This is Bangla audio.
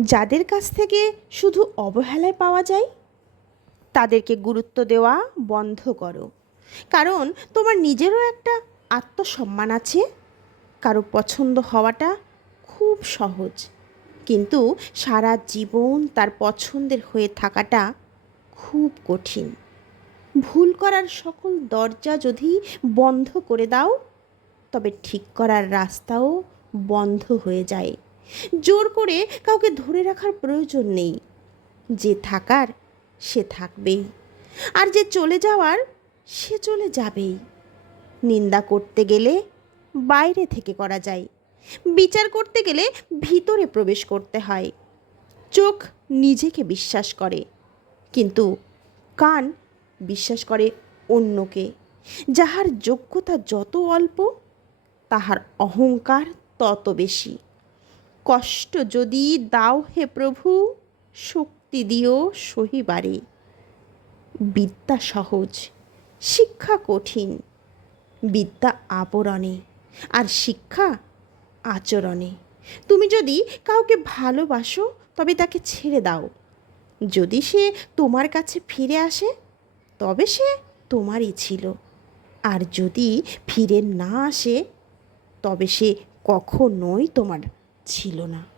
যাদের কাছ থেকে শুধু অবহেলায় পাওয়া যায়, তাদেরকে গুরুত্ব দেওয়া বন্ধ করো। কারণ তোমার নিজেরও একটা আত্মসম্মান আছে। কারও পছন্দ হওয়াটা খুব সহজ। কিন্তু সারা জীবন তার পছন্দের হয়ে থাকাটা খুব কঠিন। ভুল করার সকল দরজা যদি বন্ধ করে দাও, তবে ঠিক করার রাস্তাও বন্ধ হয়ে যায়। জোর করে কাউকে ধরে রাখার প্রয়োজন নেই। যে থাকার, সে থাকবেই। আর যে চলে যাওয়ার, সে চলে যাবেই। নিন্দা করতে গেলে বাইরে থেকে করা যায়। বিচার করতে গেলে ভিতরে প্রবেশ করতে হয়। চোখ নিজেকে বিশ্বাস করে। কিন্তু কান বিশ্বাস করে অন্যকে। যাহার যোগ্যতা যত অল্প, তাহার অহংকার তত বেশি। কষ্ট যদি দাও হে প্রভু, শক্তি দিও সহিবারে। বিদ্যা সহজ, শিক্ষা কঠিন, বিদ্যা আবরণে, আর শিক্ষা আচরণে। তুমি যদি কাউকে ভালোবাসো, তবে তাকে ছেড়ে দাও। যদি সে তোমার কাছে ফিরে আসে, তবে সে তোমারই ছিল। আর যদি ফিরে না আসে, তবে সে কখনোই তোমার ছিল না।